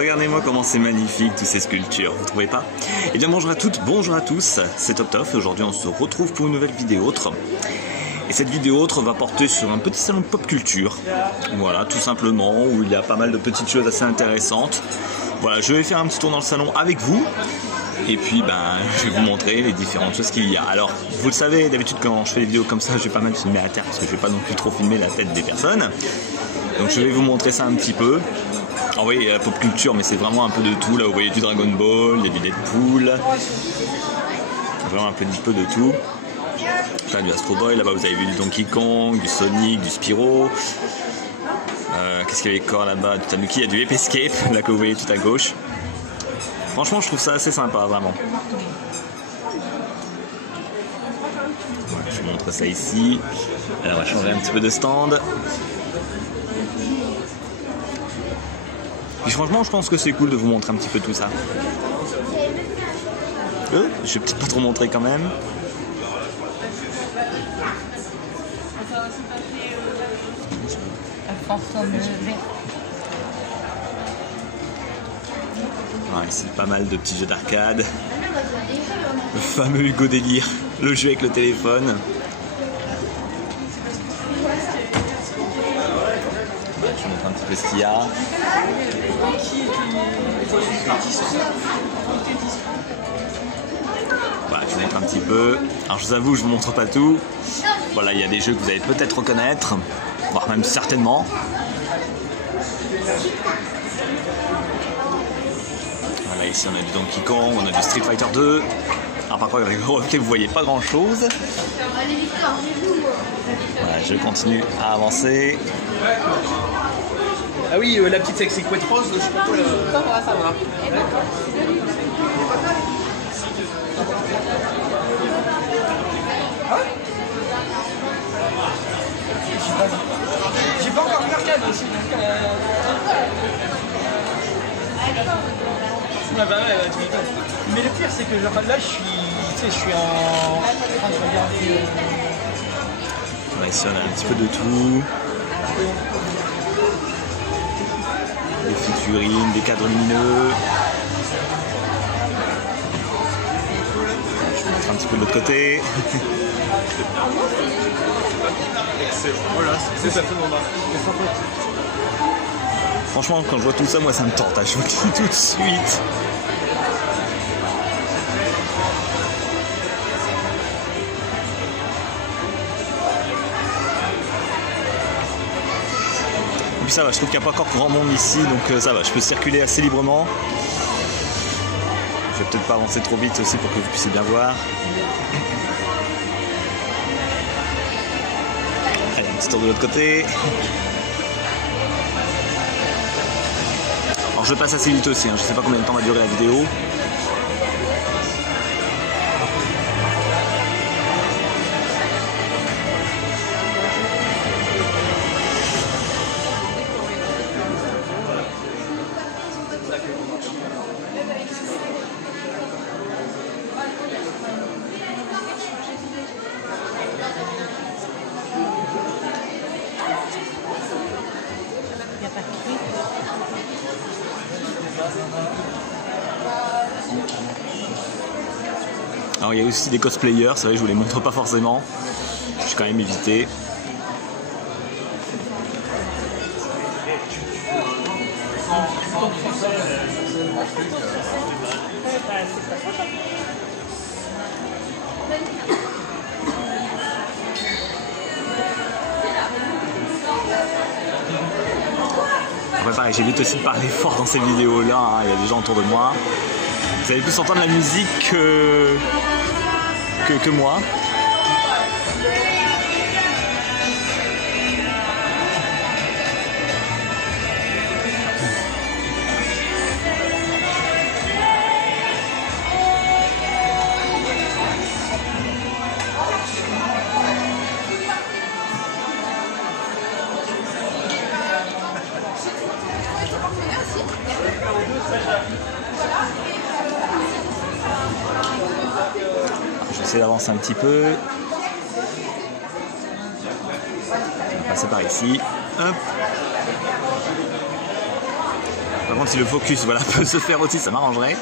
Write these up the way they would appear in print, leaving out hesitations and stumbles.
Regardez-moi comment c'est magnifique, toutes ces sculptures, vous trouvez pas? Eh bien bonjour à toutes, bonjour à tous, c'est Toptof et aujourd'hui on se retrouve pour une nouvelle vidéo autre. Et cette vidéo autre va porter sur un petit salon de pop culture, voilà, tout simplement, où il y a pas mal de petites choses assez intéressantes. Voilà, je vais faire un petit tour dans le salon avec vous. Et puis je vais vous montrer les différentes choses qu'il y a. Alors vous le savez, d'habitude quand je fais des vidéos comme ça, je vais pas mal filmer à terre parce que je vais pas non plus trop filmer la tête des personnes. Donc je vais vous montrer ça un petit peu. Alors oui, il y a la pop culture, mais c'est vraiment un peu de tout. Là vous voyez du Dragon Ball, il y a du Deadpool, vraiment un peu de tout. Là du Astro Boy, là-bas vous avez vu du Donkey Kong, du Sonic, du Spyro. Qu'est-ce qu'il y a encore là-bas? Du Tanuki, il y a du Ape Escape, là que vous voyez tout à gauche. Franchement, je trouve ça assez sympa, vraiment. Voilà, je vous montre ça ici. Alors, on va changer un petit peu de stand. Puis franchement, je pense que c'est cool de vous montrer un petit peu tout ça. Je vais peut-être pas trop montrer quand même. Ah, ici pas mal de petits jeux d'arcade. Le fameux Hugo Délire, le jeu avec le téléphone. Je vous montre un petit peu ce qu'il y a. Voilà, je vous montre un petit peu. Alors je vous avoue, je vous montre pas tout. Voilà, il y a des jeux que vous allez peut-être reconnaître, voire même certainement. Voilà, ici on a du Donkey Kong, on a du Street Fighter 2. Alors par contre, avec le reflet, vous voyez pas grand chose. Voilà, je continue à avancer. Ah oui, la petite sexy couette rose, je sais pas quoi. Ça va. J'ai pas encore vu l'arcade aussi. Ah bah ouais, tu m'étonnes. Mais le pire c'est que genre, là je suis en train de regarder. Ouais, ici on a un petit peu de tout. Des figurines, des cadres lumineux. Je vous montre un petit peu de l'autre côté. Voilà, c'est ça. Franchement, quand je vois tout ça, moi ça me tente, je vous le dis tout de suite. Et puis ça va, je trouve qu'il n'y a pas encore grand monde ici, donc ça va, je peux circuler assez librement. Je vais peut-être pas avancer trop vite aussi pour que vous puissiez bien voir. Allez, un petit tour de l'autre côté. Alors je passe assez vite aussi, je sais pas combien de temps va durer la vidéo. Alors il y a aussi des cosplayers, c'est vrai je vous les montre pas forcément, je vais quand même éviter. Après pareil, j'évite aussi de parler fort dans ces vidéos là, il y a des gens autour de moi. Vous allez plus entendre la musique que moi. Je vais essayer d'avancer un petit peu. On va passer par ici. Hop. Par contre, si le focus voilà, peut se faire aussi, ça m'arrangerait.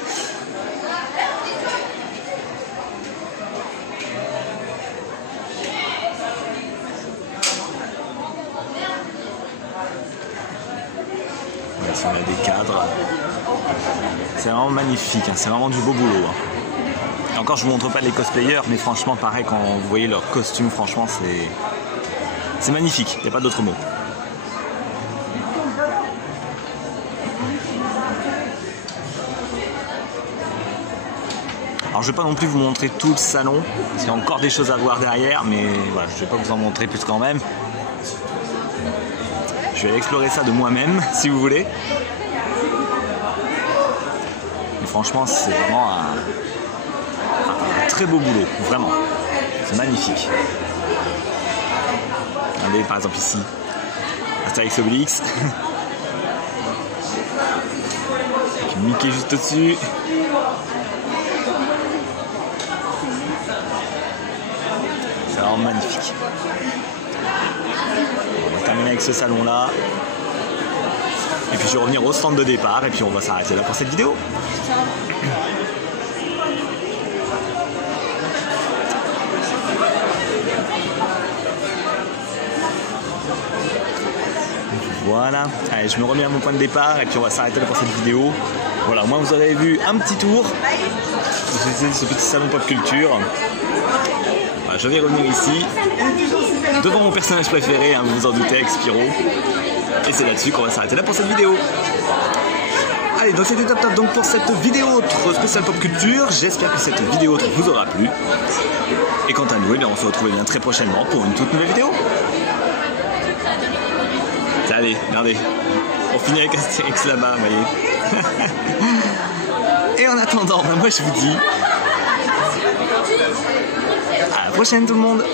Voilà, on a des cadres. C'est vraiment magnifique, hein, c'est vraiment du beau boulot. Hein. Et encore, je vous montre pas les cosplayers, mais franchement, pareil, quand vous voyez leurs costumes, franchement, c'est magnifique, il n'y a pas d'autre mot. Alors je ne vais pas non plus vous montrer tout le salon, parce qu'il y a encore des choses à voir derrière, mais voilà, je ne vais pas vous en montrer plus quand même. Je vais aller explorer ça de moi-même, si vous voulez. Et franchement, c'est vraiment un très beau boulot, vraiment. C'est magnifique. Regardez par exemple ici, Astérix Obélix. Avec Mickey juste au-dessus. C'est vraiment magnifique. On va terminer avec ce salon là. Et puis je vais revenir au stand de départ et puis on va s'arrêter là pour cette vidéo. Voilà, allez, je me remets à mon point de départ et puis on va s'arrêter là pour cette vidéo. Voilà, moi vous avez vu un petit tour de ce petit salon pop culture. Voilà, je vais revenir ici devant mon personnage préféré, hein, vous vous en doutez, avec Spyro. Et c'est là-dessus qu'on va s'arrêter là pour cette vidéo. Allez, donc c'était top donc pour cette vidéo spéciale pop culture. J'espère que cette vidéo vous aura plu. Et quant à nous, eh bien, on se retrouve bien très prochainement pour une toute nouvelle vidéo. Allez, regardez, on finit avec Astérix là-bas, vous voyez. Et en attendant, ben moi je vous dis à la prochaine tout le monde.